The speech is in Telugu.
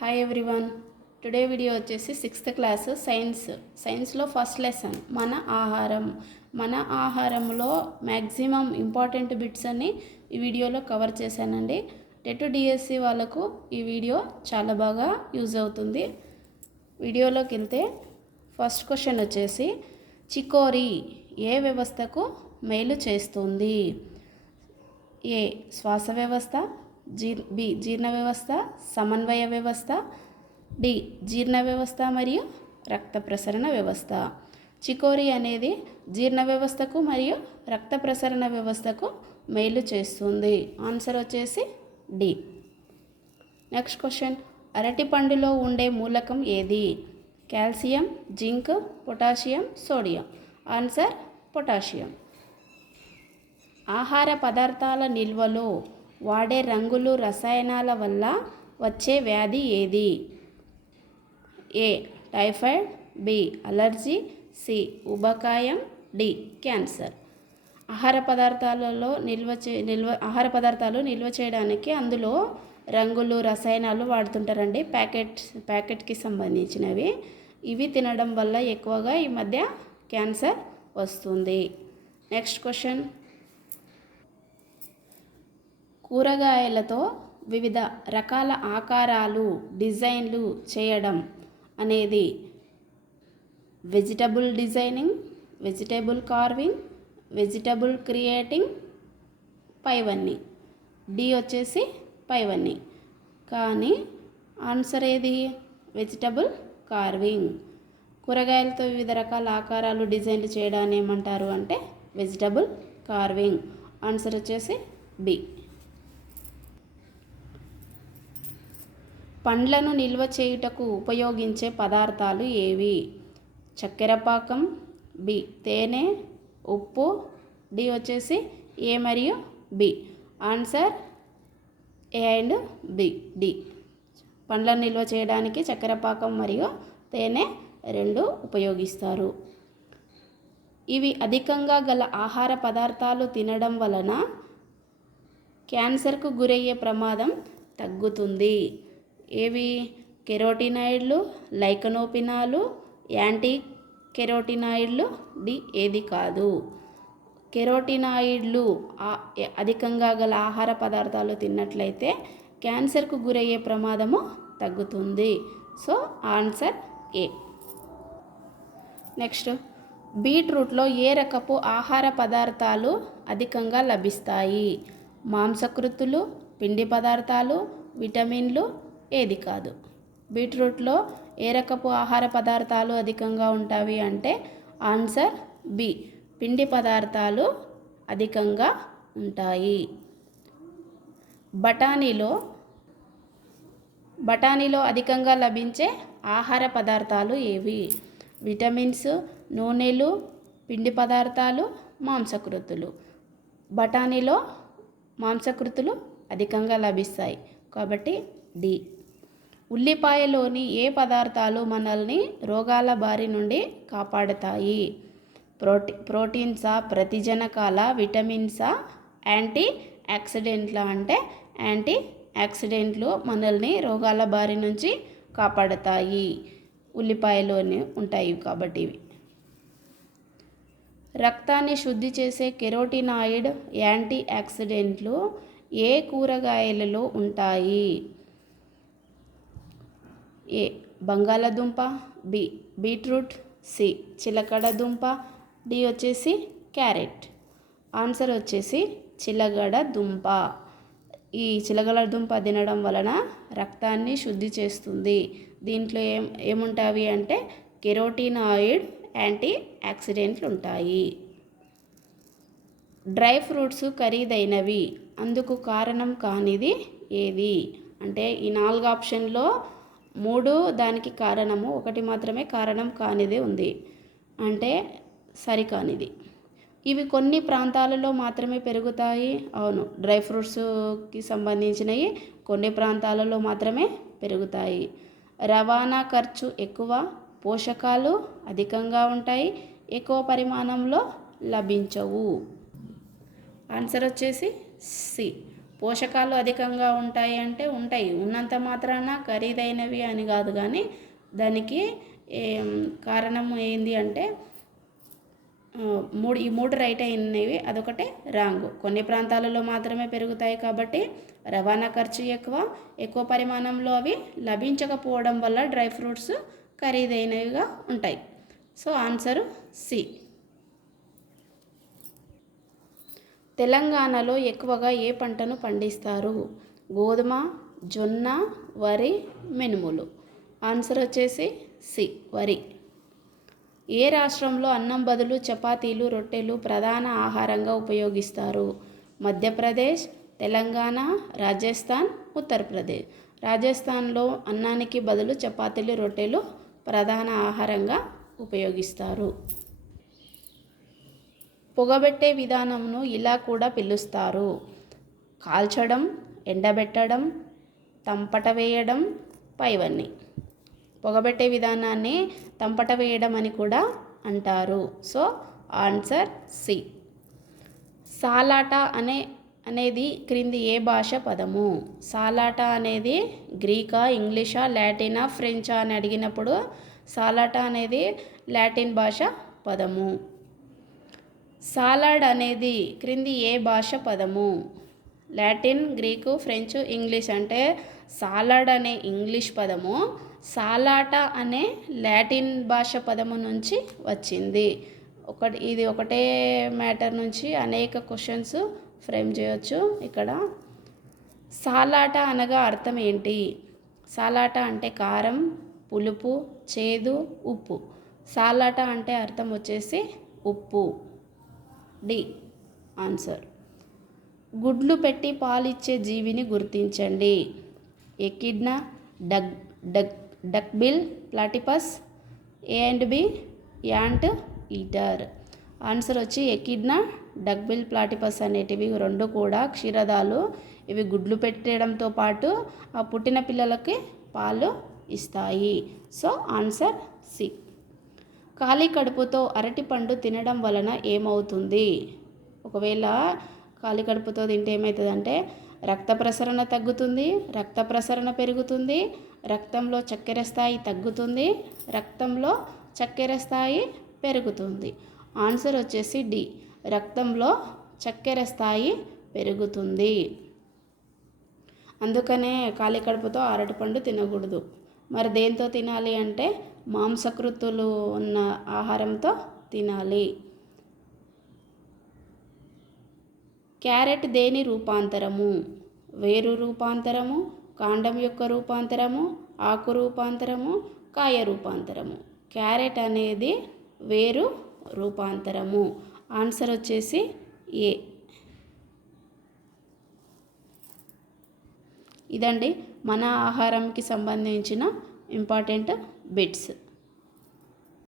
హాయ్ ఎవ్రీవన్ టుడే వీడియో వచ్చేసి సిక్స్త్ క్లాస్ సైన్స్ సైన్స్లో ఫస్ట్ లెసన్ మన ఆహారం. మన ఆహారంలో మ్యాక్సిమం ఇంపార్టెంట్ బిట్స్ అన్ని ఈ వీడియోలో కవర్ చేశానండి. టెట్ డిఎస్సి వాళ్ళకు ఈ వీడియో చాలా బాగా యూజ్ అవుతుంది. వీడియోలోకి వెళ్తే ఫస్ట్ క్వశ్చన్ వచ్చేసి చికోరి ఏ వ్యవస్థకు మేలు చేస్తుంది? ఏ శ్వాస వ్యవస్థ జీర్ బి జీర్ణ వ్యవస్థ సమన్వయ వ్యవస్థ డి జీర్ణ వ్యవస్థ మరియు రక్త ప్రసరణ వ్యవస్థ. చికోరి అనేది జీర్ణ వ్యవస్థకు మరియు రక్త ప్రసరణ వ్యవస్థకు మేలు చేస్తుంది. ఆన్సర్ వచ్చేసి డి. Next question. అరటి పండులో ఉండే మూలకం ఏది? Calcium zinc potassium sodium. Answer potassium. ఆహార పదార్థాల నిల్వలో. వాడే రంగులు రసాయనాల వల్ల వచ్చే వ్యాధి ఏది? A. Typhoid B. Allergy C. ఉబకాయం D. Cancer. ఆహార పదార్థాలలో నిల్వ చే నిల్వ ఆహార పదార్థాలు నిల్వ చేయడానికి అందులో రంగులు రసాయనాలు వాడుతుంటారండి. ప్యాకెట్ ప్యాకెట్కి సంబంధించినవి. ఇవి తినడం వల్ల ఎక్కువగా ఈ మధ్య క్యాన్సర్ వస్తుంది. Next question. కూరగాయలతో వివిధ రకాల ఆకారాలు డిజైన్లు చేయడం అనేది vegetable designing vegetable carving vegetable creating పైవన్నీ. డి వచ్చేసి పైవన్నీ. కానీ ఆన్సర్ ఏది? Vegetable carving. కూరగాయలతో వివిధ రకాల ఆకారాలు డిజైన్లు చేయడాన్ని ఏమంటారు అంటే వెజిటబుల్ కార్వింగ్. ఆన్సర్ వచ్చేసి బి. పండ్లను నిల్వ చేయుటకు ఉపయోగించే పదార్థాలు ఏవి? చక్కెర పాకం బి. తేనె ఉప్పు డి వచ్చేసి ఏ మరియు B. Answer A and B. D. పండ్లను నిల్వ చేయడానికి చక్కెర పాకం మరియు తేనె రెండు ఉపయోగిస్తారు. ఇవి అధికంగా గల ఆహార పదార్థాలు తినడం వలన క్యాన్సర్కు గురయ్యే ప్రమాదం తగ్గుతుంది. ఏవి? కెరోటినాయిడ్లు లైకనోపినాలు యాంటీ కెరోటినాయిడ్లు డి ఏది కాదు. కెరోటినాయిడ్లు అధికంగా గల ఆహార పదార్థాలు తిన్నట్లయితే క్యాన్సర్కు గురయ్యే ప్రమాదము తగ్గుతుంది. So answer A. నెక్స్ట్ బీట్రూట్లో ఏ రకపు ఆహార పదార్థాలు అధికంగా లభిస్తాయి? మాంసకృతులు పిండి పదార్థాలు విటమిన్లు ఏది కాదు. బీట్రూట్లో ఏ రకపు ఆహార పదార్థాలు అధికంగా ఉంటాయి అంటే ఆన్సర్ బి. పిండి పదార్థాలు అధికంగా ఉంటాయి. బఠానీలో బఠానీలో అధికంగా లభించే ఆహార పదార్థాలు ఏవి? విటమిన్స్ నూనెలు పిండి పదార్థాలు మాంసకృతులు. బఠానీలో మాంసకృతులు అధికంగా లభిస్తాయి. కాబట్టి డి. ఉల్లిపాయలోని ఏ పదార్థాలు మనల్ని రోగాల బారి నుండి కాపాడతాయి? ప్రోటీ ప్రోటీన్సా ప్రతిజనకాల విటమిన్సా యాంటీ యాక్సిడెంట్లా అంటే యాంటీ యాక్సిడెంట్లు మనల్ని రోగాల బారి నుంచి కాపాడతాయి. ఉల్లిపాయలోనే ఉంటాయి కాబట్టి ఇవి. రక్తాన్ని శుద్ధి చేసే కెరోటినాయిడ్ యాంటీ యాక్సిడెంట్లు ఏ కూరగాయలలో ఉంటాయి? ఏ బంగాళాదుంప బి బీట్రూట్ సి చిలకడ దుంప డి వచ్చేసి క్యారెట్. ఆన్సర్ వచ్చేసి చిలగడ దుంప ఈ చిలగడ దుంప తినడం వలన రక్తాన్ని శుద్ధి చేస్తుంది. దీంట్లో ఏం ఏముంటాయి అంటే కెరోటినాయిడ్ యాంటీ యాక్సిడెంట్లు ఉంటాయి డ్రై ఫ్రూట్స్ ఖరీదైనవి. అందుకు కారణం కానిది ఏది? అంటే ఈ నాలుగు ఆప్షన్లో మూడు దానికి కారణము ఒకటి మాత్రమే కారణం కానిదే ఉంది. అంటే సరికానిది. ఇవి కొన్ని ప్రాంతాలలో మాత్రమే పెరుగుతాయి. అవును డ్రై ఫ్రూట్స్కి సంబంధించినవి కొన్ని ప్రాంతాలలో మాత్రమే పెరుగుతాయి. రవాణా ఖర్చు ఎక్కువ పోషకాలు అధికంగా ఉంటాయి ఎక్కువ పరిమాణంలో లభించవు. ఆన్సర్ వచ్చేసి సి. పోషకాలు అధికంగా ఉంటాయి అంటే ఉంటాయి. ఉన్నంత మాత్రాన ఖరీదైనవి అని కాదు కానీ దానికి ఏం, కారణం ఏంది అంటే మూడు ఈ మూడు రైట్ అయినవి అదొకటే రాంగ్ కొన్ని ప్రాంతాలలో మాత్రమే పెరుగుతాయి కాబట్టి రవాణా ఖర్చు ఎక్కువ ఎక్కువ పరిమాణంలో అవి లభించకపోవడం వల్ల డ్రై ఫ్రూట్స్ ఖరీదైనవిగా ఉంటాయి. So answer C. తెలంగాణలో ఎక్కువగా ఏ పంటను పండిస్తారు? గోధుమ జొన్న వరి మినుములు. ఆన్సర్ వచ్చేసి సి వరి. ఏ రాష్ట్రంలో అన్నం బదులు చపాతీలు రొట్టెలు ప్రధాన ఆహారంగా ఉపయోగిస్తారు? మధ్యప్రదేశ్ తెలంగాణ రాజస్థాన్ ఉత్తరప్రదేశ్. రాజస్థాన్లో అన్నానికి బదులు చపాతీలు రొట్టెలు ప్రధాన ఆహారంగా ఉపయోగిస్తారు. పొగబెట్టే విధానంను ఇలా కూడా పిలుస్తారు. కాల్చడం ఎండబెట్టడం తంపట వేయడం పైవన్నీ. పొగబెట్టే విధానాన్ని తంపట వేయడం అని కూడా అంటారు. So answer C. సాలాట అనే అనేది క్రింది ఏ భాష పదము? సాలాట అనేది గ్రీకా ఇంగ్లీషా లాటినా ఫ్రెంచా అని అడిగినప్పుడు సాలాట అనేది లాటిన్ భాష పదము. సాలాడ్ అనేది క్రింది ఏ భాష పదము? లాటిన్ గ్రీకు ఫ్రెంచ్ ఇంగ్లీష్ అంటే సాలాడ్ అనే ఇంగ్లీష్ పదము. సాలాట అనే లాటిన్ భాష పదము నుంచి వచ్చింది. ఒకటి ఇది ఒకటే మ్యాటర్ నుంచి అనేక క్వశ్చన్స్ ఫ్రేమ్ చేయొచ్చు ఇక్కడ. సాలాట అనగా అర్థం ఏంటి? సాలాట అంటే కారం పులుపు చేదు ఉప్పు. సాలాట అంటే అర్థం వచ్చేసి ఉప్పు. డి. ఆన్సర్. గుడ్లు పెట్టి పాలిచ్చే జీవిని గుర్తించండి. Echidna duck duck duckbill platypus A and B? Anteater. Answer వచ్చి ఎకిడ్నా డక్బిల్ ప్లాటిపస్ అనేటివి రెండు కూడా క్షీరదాలు. ఇవి గుడ్లు పెట్టడంతో పాటు ఆ పుట్టిన పిల్లలకి పాలు ఇస్తాయి. So answer C. ఖాళీ కడుపుతో అరటిపండు తినడం వలన ఏమవుతుంది? ఒకవేళ ఖాళీ కడుపుతో తింటే ఏమవుతుందంటే రక్త ప్రసరణ తగ్గుతుంది రక్త ప్రసరణ పెరుగుతుంది రక్తంలో చక్కెర స్థాయి తగ్గుతుంది రక్తంలో చక్కెర స్థాయి పెరుగుతుంది. ఆన్సర్ వచ్చేసి డి. రక్తంలో చక్కెర స్థాయి పెరుగుతుంది. అందుకనే ఖాళీ కడుపుతో అరటిపండు తినకూడదు. మరి దేంతో తినాలి అంటే మాంసకృతులు ఉన్న ఆహారంతో తినాలి. క్యారెట్ దేని రూపాంతరము? వేరు రూపాంతరము కాండం యొక్క రూపాంతరము ఆకు రూపాంతరము కాయ రూపాంతరము. క్యారెట్ అనేది వేరు రూపాంతరము. ఆన్సర్ వచ్చేసి ఏ. ఇదండి మన ఆహారంకి సంబంధించిన ఇంపార్టెంట్ బిట్స్